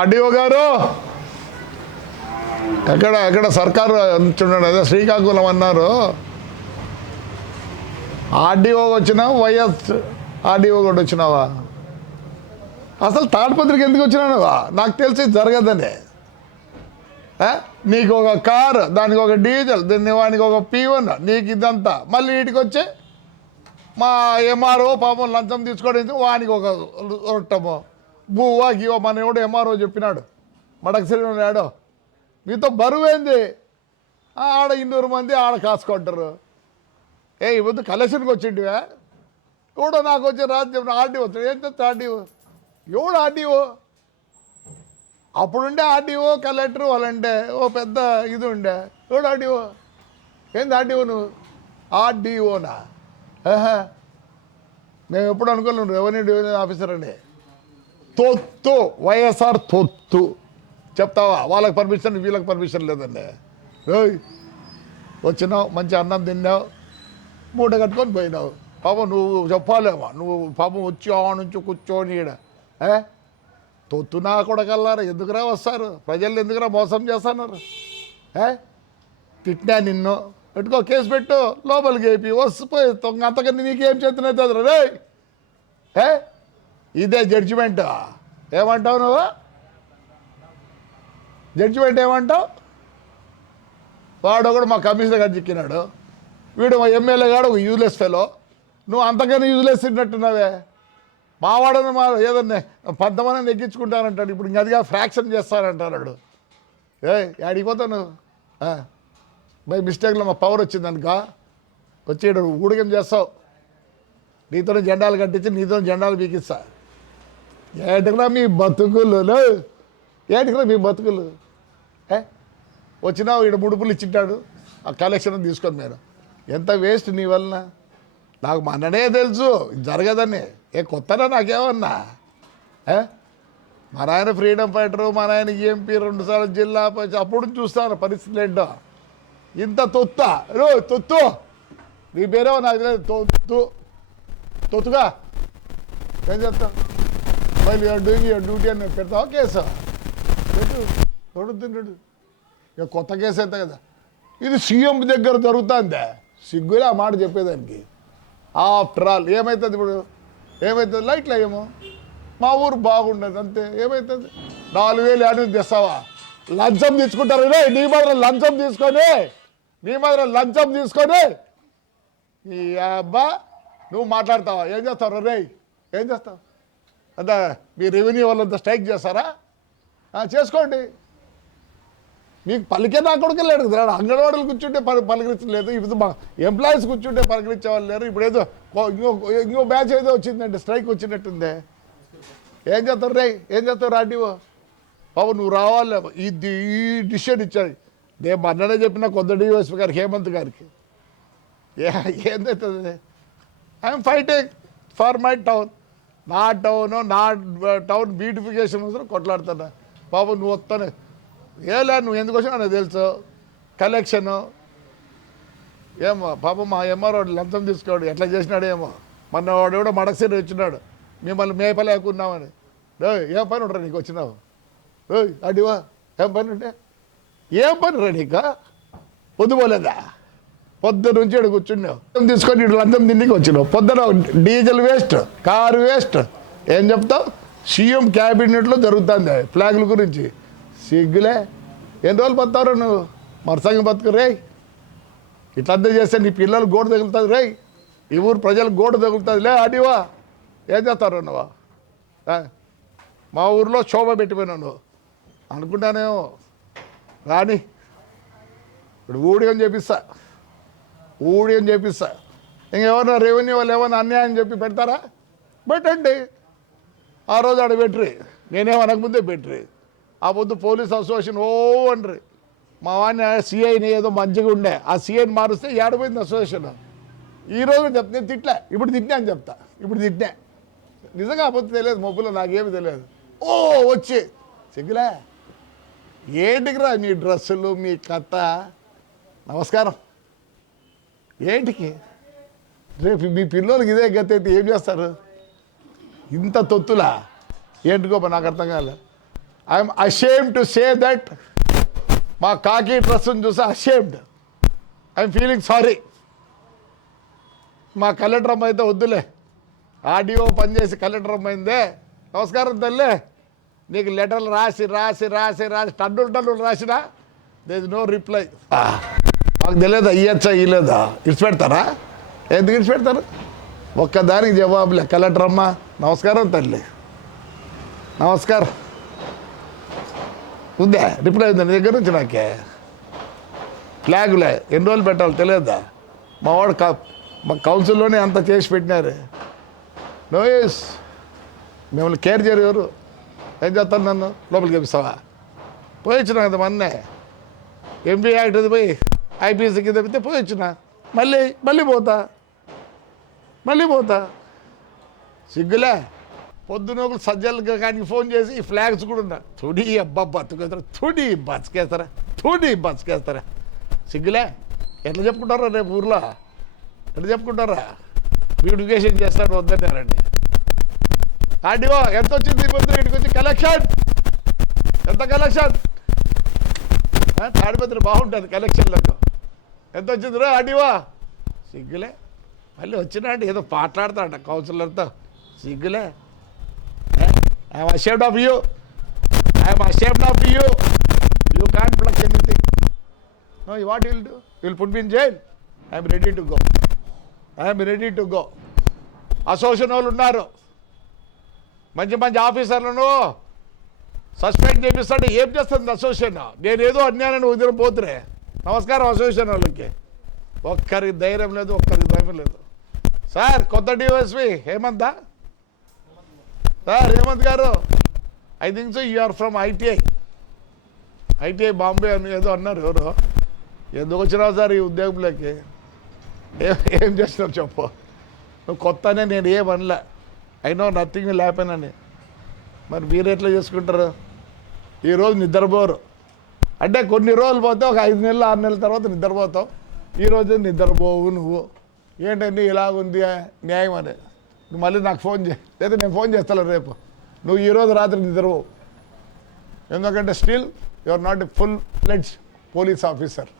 RDO గారు. ఎక్కడ ఎక్కడ సర్కారు చూడండి అదే శ్రీకాకుళం అన్నారు. ఆర్డీఓ వచ్చినా వైఎస్ ఆర్డీఓ కూడా వచ్చినావా? అసలు తాడిపత్రికి ఎందుకు వచ్చినావా? నాకు తెలిసి జరగదని. నీకు ఒక కారు దానికి ఒక డీజిల్ దీన్ని వానికి ఒక పీవన్ నీకు ఇదంతా. మళ్ళీ వీటికి వచ్చి మా ఎంఆర్ఓ పాపం లంచం తీసుకోవడం వానికి ఒక రొట్టము బువ్వా గివో మన ఎవడు ఎంఆర్ఓ చెప్పినాడు. మడక శ్రీను మీతో బరువేంది? ఆ, ఆడ ఇన్నూరు మంది ఆడ కాసుకుంటారు. ఏ ఈ కలెక్షన్కి వచ్చింటివా? ఎవడో నాకు వచ్చి రాజ్యం ఆర్డీ వచ్చాడు ఏం చెప్తా ఆర్డీఓ? ఎవడు ఆర్డీఓ? అప్పుడుండే ఆర్డీఓ కలెక్టర్ వాళ్ళంటే ఓ పెద్ద ఇది ఉండే ఎవడు ఆర్డీఓ? ఏంది ఆర్డీఓ నువ్వు? ఆర్డీఓనా? మేము ఎప్పుడు అనుకోలేము రెవెన్యూ డివిజన్ ఆఫీసర్ అండి తొత్తు వైఎస్ఆర్ తొత్తు. చెప్తావా? వాళ్ళకి పర్మిషన్ వీళ్ళకి పర్మిషన్ లేదండి. వచ్చినావు మంచి అన్నం తిన్నావు మూట కట్టుకొని పోయినావు. పాపం నువ్వు చెప్పాలేమో నువ్వు పాపం వచ్చి ఆ నుంచి కూర్చొని ఈడ. ఏ? తొత్తునా కొడకల్లారా? ఎందుకురా వస్తారు? ప్రజలు ఎందుకురా మోసం చేస్తున్నారు? ఏ? తిట్టినా నిన్ను. పెట్టుకో కేసు పెట్టు. లోపలికి వేపి వస్తుపోయి తొంగ అంతకన్నా నీకేం చేతున్నది రే? ఏ? ఇదే జడ్జిమెంట్ ఏమంటావు నువ్వు? జడ్జిమెంట్ ఏమంటావు? వాడు కూడా మా కమిషనర్ గారు చిక్కినాడు. వీడు మా ఎమ్మెల్యే గారు ఒక యూజ్లెస్ ఫెలో నువ్వు అంతకన్నా యూజ్లెస్ తిన్నట్టున్నావే మావాడని మా ఏదన్నా పద్దమని ఎక్కించుకుంటానంటాడు ఇప్పుడు ఇంక అదిగా ఫ్రాక్షన్ చేస్తానంటాడు ఏ ఆడిపోతాను నువ్వు? బై మిస్టేక్లో మా పవర్ వచ్చిందనుక వచ్చి ఈడ చేస్తావు. నీతో జెండాలు కట్టించి నీతో జెండాలు పీకిస్తా. ఏటికరా మీ బతుకులు లే. ఏటికరా మీ బతుకులు? ఏ? వచ్చినా ఈడ ముడుపులు ఇచ్చింటాడు. ఆ కలెక్షన్ తీసుకొని మీరు ఎంత వేస్ట్ నీ వలన? నాకు మననే తెలుసు జరగదని. ఏ కొత్తనా నాకేమన్నా? ఏ? మా నాయన ఫ్రీడమ్ ఫైటరు మా నాయన ఎంపీ రెండుసార్లు జిల్లా అప్పుడు చూస్తాను పరిస్థితులు ఏంటో. ఇంత తొత్త. రో తొత్తు. నీ పేరేమో నాకు తెలియదు. తొత్తు. తొత్తుగా. ఏం చేస్తావు? While you're doing your duty అని పెడతావా కేసు పెట్టు కొడుతుంటాడు ఇక కొత్త కేసు అయితే కదా? ఇది సీఎం దగ్గర జరుగుతుందే. సిగ్గులే ఆ మాట చెప్పేదానికి. ఆఫ్టర్ ఆల్ ఏమవుతుంది ఇప్పుడు? ఏమవుతుంది లైట్లు ఏమో? మా ఊరు బాగుండదు అంతే. ఏమవుతుంది నాలుగు వేలు యాడ్ తెస్తావా? లంచం తీసుకుంటారు నీ మాత్రం లంచం తీసుకొని. నీ మాత్రం లంచం తీసుకొని. ఈ అబ్బా నువ్వు మాట్లాడతావా? ఏం చేస్తావు రే ఏం చేస్తావు? అంతా మీ రెవెన్యూ వాళ్ళంతా స్ట్రైక్ చేస్తారా? చేసుకోండి. మీకు పలికే నా కొడుకు లేడు కదా. అంగన్వాడీలు కూర్చుంటే పలి పలకరించలేదు ఇప్పుడు మా ఎంప్లాయీస్ కూర్చుంటే పలకరించే వాళ్ళు లేరు. ఇప్పుడు ఏదో ఇంకో ఇంకో బ్యాచ్ ఏదో వచ్చిందండి. స్ట్రైక్ వచ్చినట్టుందే. ఏం చేస్తారు రే? ఏం చేస్తారు రాడివో బాబు నువ్వు రావాలి. ఇది ఈ డిసిషన్ ఇచ్చాడు నేను మొన్ననే చెప్పిన కొత్త డిఎస్పీ గారికి హేమంత్ గారికి. ఏ ఏందవుతుంది I'm fighting for my town నా టౌన్ నా టౌన్ బ్యూటిఫికేషన్ కోసం కొట్లాడుతున్నా. బాబు నువ్వు వస్తానే ఏలా నువ్వు ఎందుకు వచ్చినా నాకు తెలుసు. కలెక్షను ఏమో పాపం మా ఎంఆర్ఓ లంచం తీసుకోడు ఎట్లా చేసినాడు ఏమో. మొన్న వాడు కూడా మడకసీరు వచ్చినాడు మిమ్మల్ని మేపలేకున్నామని. ఏయ్, ఏం పని ఉండరా నీకు వచ్చినావు? ఏయ్ అడివా ఏం పని ఉంటే? ఏం పని రా నీకు? పొద్దుపోలేదా పొద్దు నుంచి ఇక్కడ కూర్చున్నావు. తీసుకొని ఇటు లంచం తిండికి వచ్చినావు. పొద్దున డీజిల్ వేస్ట్ కారు వేస్ట్. ఏం చెప్తావు? సీఎం క్యాబినెట్లో జరుగుతుంది ఫ్లాగుల గురించి. సిగ్గులే. ఎన్ని రోజులు బతారు నువ్వు? మరసంగా బతుకు రే ఇట్లంతా చేస్తే నీ పిల్లలు గోడ తగులుతుంది రే ఈ ఊరు ప్రజలకు గోడ తగులుతుంది లే అడివా ఏం చేస్తారు నువ్వు? మా ఊర్లో శోభ పెట్టిపోయినావు నువ్వు. అనుకుంటానేమో. రాని. ఇప్పుడు ఊడిగం చేపిస్తా ఊడి అని చెప్పిస్తా ఇంకెవరన్నా రెవెన్యూ వాళ్ళు ఏమన్నా అన్యాయం చెప్పి పెడతారా? పెట్టండి. ఆ రోజు ఆడ పెట్టరి. నేనేమనకముందే పెట్టరి. ఆ పొద్దు పోలీస్ అసోసియేషన్ ఓ అండ్రి. మా వాడిని సిఐని ఏదో మంచిగా ఉండే. ఆ సిఐని మారుస్తే ఏడపోయింది అసోసియేషన్. ఈ రోజు చెప్తే నేను తిట్లే. ఇప్పుడు తిట్టినా అని చెప్తా. ఇప్పుడు తిట్టినా. నిజంగా అబద్ధం తెలియదు మొబ్బులో నాకేమి తెలియదు. ఓ వచ్చి. సిగ్గులే ఏంటికిరా మీ డ్రెస్సులు మీ కథ? నమస్కారం. ఏంటికి? రేపు మీ పిల్లలకి ఇదే గతి అయితే ఏం చేస్తారు? ఇంత తొత్తులా? ఏంటికోప నాకు అర్థం కాలే. I'm ashame to say that మా కాకి డ్రెస్ని చూసి అషేమ్డ్ ఐఎమ్ ఫీలింగ్ సారీ మా కలెక్టర్ అమ్మ అయితే వద్దులే. ఆడియో పనిచేసి కలెక్టర్ అమ్మ అయిందే. నమస్కారం తల్లే. నీకు లెటర్లు రాసి రాసి రాసి రాసి టన్నులు టన్నులు రాసినా దే నో రిప్లై మాకు తెలియదా ఇయ్యచ్చా ఇయ్యలేదా ఇడిచిపెడతారా? ఎందుకు ఇడిచిపెడతారు? ఒక్కదానికి జవాబులే కలెక్టర్ అమ్మ నమస్కారం తల్లి. నమస్కారం. ఉందే? రిప్లై ఉందా నీ దగ్గర నుంచి నాకే? ఫ్లాగులే ఎన్ని రోజులు పెట్టాలి తెలియదా మా వాడు కా మా కౌన్సిల్లోనే అంత చేసి పెట్టినారు. నోయస్ మిమ్మల్ని కేర్ చేయరు ఎవరు? ఏం చేస్తాను నన్ను? లోపలికి పంపిస్తావా? పోయి కదా మొన్నే. ఎంపీ యాక్ట్ అది పోయి. ఐపీఎస్సీ కింద పెడితే పోయొచ్చిన మళ్ళీ మళ్ళీ పోతా. మళ్ళీ పోతా. సిగ్గులే? పొద్దున ఒకరు సజ్జలుగా కానీ ఫోన్ చేసి ఈ ఫ్లాగ్స్ కూడా ఉన్నా. తుడి అబ్బా బతుకేస్తారా? తుడి బతికేస్తారా? తుడి బతికేస్తారా? సిగ్గులే? ఎట్లా చెప్పుకుంటారా రేపు ఊర్లో? ఎట్లా చెప్పుకుంటారా? బ్యూటిఫికేషన్ చేస్తాడు వద్దన్నారండి. ఆడివో ఎంత వచ్చింది పొద్దున ఇంటికి వచ్చి కలెక్షన్? ఎంత కలెక్షన్? తాడిపత్రి బాగుంటుంది కలెక్షన్లకు ఎంత వచ్చిందిరా రా సిగ్గులే. మళ్ళీ వచ్చినాడు ఏదో మాట్లాడతాడ కౌన్సిలర్తో సిగ్గులే. I'm ashamed of you I'm ashamed of you you can't plus anything no what will do will put in jail I'm ready to go I'm ready to go association వాళ్ళు ఉన్నారు. మంచి మంచి ఆఫీసర్లను సస్పెండ్ చేపిస్తాడు. ఏం చేస్తుంది అసోసియేషన్ నేనేదో అన్యాయాన్ని వదిలిపోతురే. నమస్కారం association వాళ్ళకి ఒక్కరికి ధైర్యం లేదు ఒక్కరికి ధైర్యం లేదు. సార్ కొత్త డిఎస్పి హేమంతా సార్ హేమంత్ గారు I think so you are from ITI. ITI Bombay అని ఏదో అన్నారు ఎవరు. ఎందుకు వచ్చినావు సార్ ఈ ఉద్యోగంలోకి? ఏం ఏం చేస్తున్నావు చెప్పు. నువ్వు కొత్తనే నేను ఏమనలే ఐ నో నథింగ్ విల్ మరి మీరు ఎట్లా చేసుకుంటారు? ఈరోజు నిద్రపోరు. అంటే కొన్ని రోజులు పోతే ఒక ఐదు నెలలు ఆరు నెలల తర్వాత నిద్రపోతావు. ఈరోజు నిద్రపోవు నువ్వు. ఏంటండి ఇలాగుంది? న్యాయం అని నువ్వు మళ్ళీ నాకు ఫోన్ చేయి లేదా నేను ఫోన్ చేస్తాను రేపు. నువ్వు ఈరోజు రాత్రి నిద్రపోవు. ఎందుకంటే still you are not a full fledge police officer.